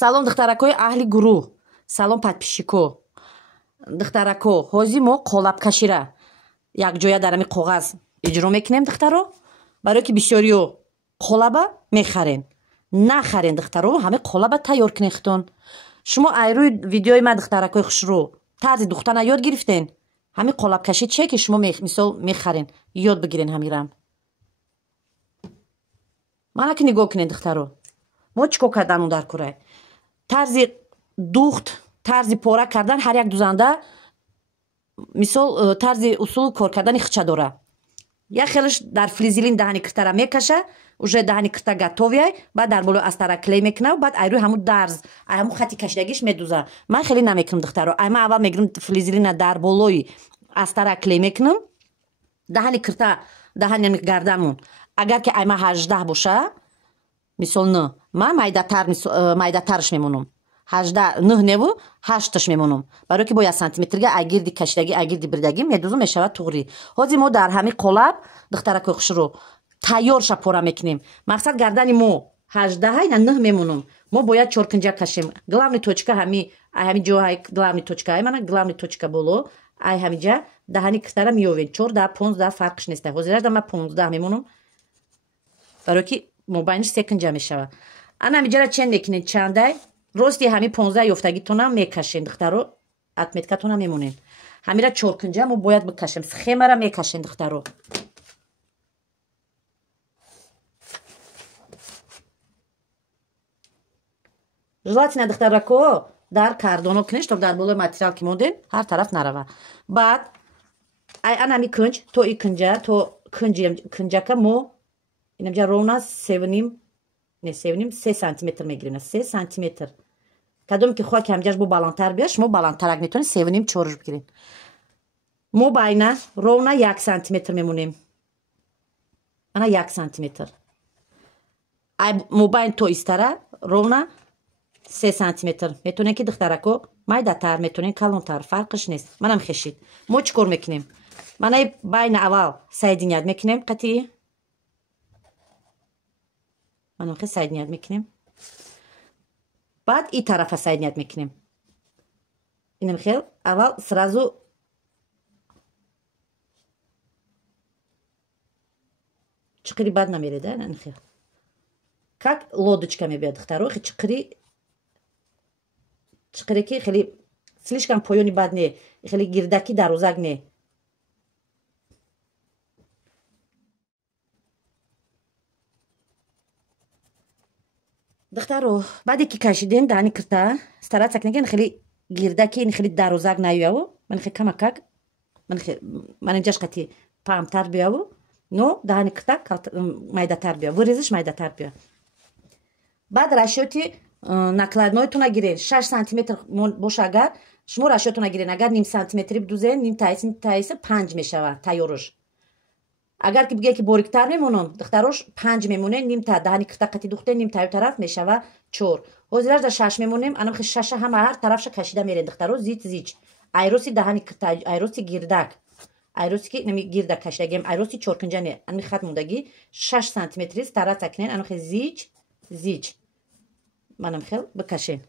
салом духтаракои аҳли гурӯҳ, салом подписчико. Духтарако, ҳозир мо қолабкашира якҷоя дар ҳамин коғаз иҷро мекунем духтаро, барое ки бисёриё қолаба мехарен. Нахарен духтаро, ҳамин қолаба тайёр кунен худтон. шумо айрӯи видеои ман духтаракои хушрӯ тарзи духтана ёд гирифтен? ҳамин қолабкаши чие ки шумо мисол мехарен, ёд бигирен ҳамирам. мана ки нигоҳ кунед духтаро, мо чӣ кор карданмон дар кора? тарзи духт, тарзи пора кардан ҳар як дузанда мисол тарзи усул кор кардани хича дора. як хелаш дар флизелин даҳани киртара мекаша, уже даҳани кирта гатовияй, баъд дар болои астара клей мекунав, баъд айрӯи ҳамун дарз, ҳамун хати кашидагиш медуза. Ман хеле намекунам духтаро. Ман аввал мегирам флизелина дар болои астара клей мекунам, даҳани кирта даҳани гарданмон агар ки айма 18 боша, мисол 9, ман майдатарш мемонам. 18 9 неву 8 мемонам. Барое ки бо 1 сантиметрга айгирди кашидагӣ, айгирди бирдагӣ медузам, мешавад туғри. ҳозир мо дар ҳамин қолаб духтаракои хушрӯ тайёрша пора мекунем. Мақсад гардани мо 18 на 9 мемонам. Мо бояд чоркунҷа кашем. Главни точка ҳами ҷоҳай главни точка ай мана главни точка боло ай ҳамиҷа даҳани киртара меёвем. 14 15 фарқш нест. ҳозираш ма 15 мемонам. барое ки мобайниш секунҷа мешавад. ана ҳамиҷара чен мекунед чандай рости ҳами 15 ёфтагитонам мекашен духтаро, отметкатонам мемонен. ҳамира чоркунҷа мо бояд бикашем. схемара мекашен духтаро. желательно духтарако дар кардоно кунед, чтоб дар болои материал ки мондем ҳар тараф нарава. баъд ай анами кунҷ то и кунҷа то кунҷака мо инамҷа ровна 3 сантиметр мегирем. 3 сантиметр. кадоме ки хоҳад ки ҳамҷаш бо баландтар биёд, шумо баландтарак метавонед 3,5-4 бигиред. мо байна ровна 1 сантиметр мемонем. ана 1 сантиметр. ай мобайн то истара ровна 3 сантиметр. метавонед ки духтарако майдатар, метавонед калонтар, фарқиш нест. манам хешид. мо чӣ кор мекунем? мана байна аввал соединят мекунем қатъи. манам хе соединят мекунем. баъд и тарафа соединят мекунем. инам хел аввал сразу чиқири бад намереда. хел как лодочка мебиёд духтаро. чиқире ки хеле слишком поёни бад не, хеле гирдаки дарозак не. духтаро баъде ки кашидем даҳани кирта стараться кунед хеле гирдаки хеле дарозак наёяву. ман хе камакак ман инҷаш қатъи памтар бияву, но даҳани кирта майдатар биё, вырезаш майдатар биё. баъд расчёти накладноитона гирен 6 сантиметр боша. агар шумо расчётона гирен, агар ним сантиметри бидузен, ним таиса 5 мешавад тайёрош. агар ки бигӯяд ки бориктар мемонам духтарош 5 мемонем, ним та даҳани кирта қатъи духтем, ним таю тараф мешава 4. ҳозираш да 6 мемонем. анам хе 6 ҳама ҳар тарафша кашида мерен духтаро зич. айроси даҳани кирта, айроси гирдак, айроси ки нами гирдак кашидагем, айроси чоркунҷа не, ами хат мондагӣ 6 сантиметри стараться кунен. анам хе зич манам хел бикашен.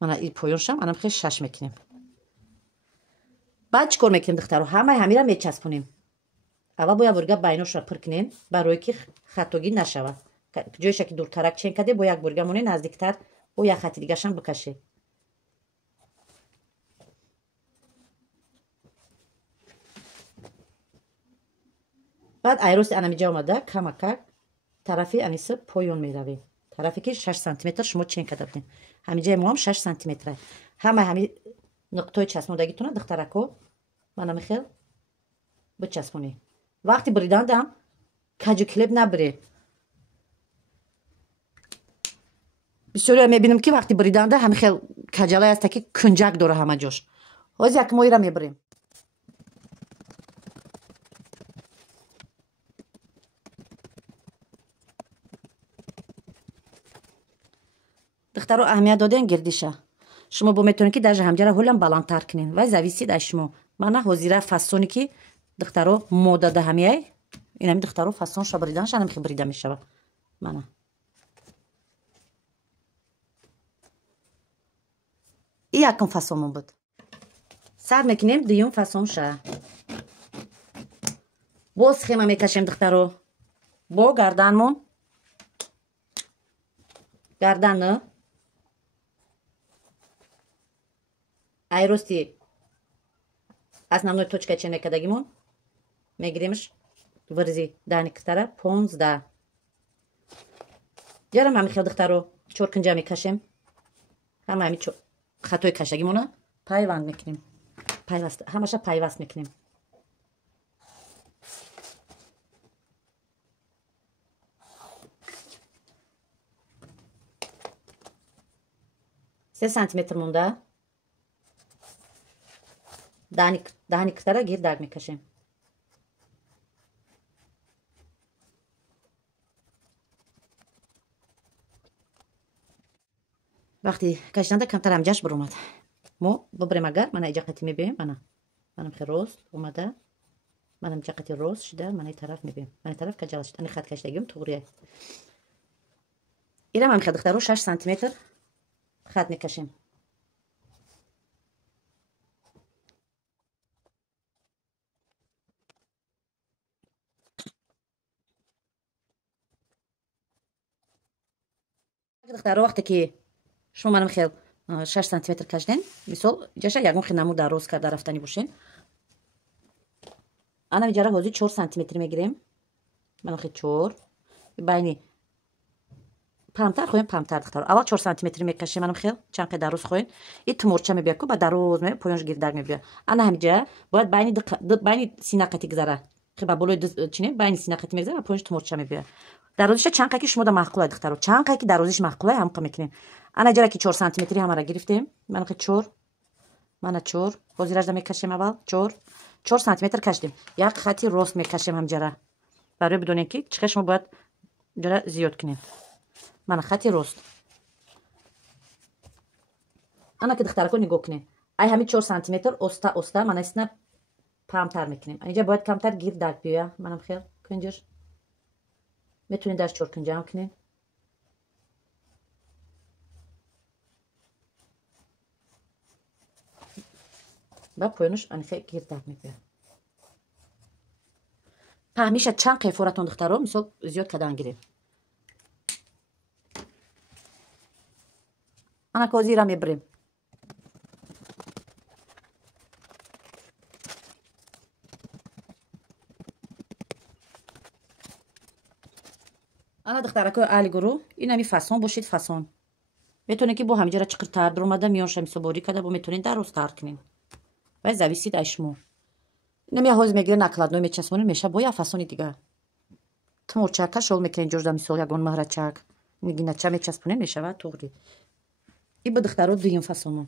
мана и поёншам анам хе 6 мекунем. баъд чӣ кор мекунем духтаро? ҳамаи ҳамира мечаспонем. аввал бояд бурга байношро пир кунем, барое ки хатогӣ нашавад. ҷоеша ки дуртарак чен карде бо як бурга монед наздиктар бо як хати дигашам бикашед. баъд айроси анамиҷа омада камакак тарафи аниса поён меравем. тарафе ки 6 сантиметр шумо чен карда будем. ҳамиҷаи мо ҳам 6 сантиметр. ҳами нуқтаи часпондагитона духтарако мана мехел бичаспонӣ. вақти бридандам каҷу клеп набире. бисёриё мебинам ки вақти бриданда ҳами хел каҷалай аста ки кунҷак дора ҳама ҷош. ҳозир як моира мебирем. духтаро аҳамият додем гирдиша. шумо бо метавонед ки даже ҳамҷара ҳолам баландтар кунед. вай зависид аз шумо. мана ҳозира фасоне ки духтаро мода даҳамияй инами духтаро фасонша бриданша намхи брида мешавад. мана и якум фасонмон буд. Сар мекунем дуюм фасон ша. боз хема мекашем духтаро. бо гарданмон гарданы айрости основной точка чемекадагимон мегиремш вырзи даниктара 15. ҷарам ҳами хелдухтаро чоркунҷа мекашем. ҳама ҳами хатои кашагимона пайванд мекунем. пайваст ҳамаша пайваст мекунем. се сантиметр монда даҳниктара гирдаг мекашем. вақти кашиданда камтарам ҷашн биромад. мо бибурем агар мана иҷақати мебием. манам хе рост омада. манам иҷақати рост шуда манаи тараф мебием. манаи тараф каҷала шуд. ани хат кашидагиам туғрия. ирам ҳам хе духтаро 6 сантиметр хат мекашем. духтаро вақте ки шумо манам хел 6 сантиметр кашидем, мисол ҷаша ягон хел намуд дароз карда рафтани бошен. ана ҷара ҳозир 4 сантиметр мегирем. манам хел 4 байни памтар хоҳем памтар духтаро. аввал 4 сантиметр мекашем. манам хел чанд қад дароз хоҳем. и туморча мебия ку ба дароз мебия поёнш гирдаг мебия. ана ҳамиҷа бояд байни синақати гузара. хе ба болои чине байни синақати мегзара ба поёнш туморча мебия. дарозиша чанд қайки шумо да маъқулай духтаро. чанд қайки дарозиш маъқулай ҳамқа мекунем. ана ҷара ки 4 сантиметри ҳамара гирифтем. мана хе 4 мана 4 ҳозиражда мекашем. аввал 4 сантиметр кашидем. як хати рост мекашем ҳамҷара. барои бидонем ки чӣ қадр шумо бояд ҷара зиёд кунем. мана хати рост. ана ки духтарако нигоҳ кунем. ай ҳами 4 сантиметр оста оста мана исна памтар мекунем. инҷа бояд камтар гирдак биёя. манам хел кунҷаш метавонем дар чоркунҷа ҳам кунем. ба поёнаш анихе гирдак мебиёд. паҳмиша чанд қайфоратон духтаро мисол зиёд кардан гирем. ана ки ҳозира мебирем. ана духтаракои аҳли гурӯҳ инами фасон бошед. фасон метавонед ки бо ҳамиҷара чиқиртар биромада миёнша мисол борӣ карда бо метавонед дарозтар кунед. вай зависид аз шумо. инами ҳозир мегирем накладной мечаспонем меша бо як фасони дигар. туморчака шол мекунед ҷожда мисол ягон маҳрачак нигинача мечаспонем мешавад туғри. и ба духтаро дуюм фасонон.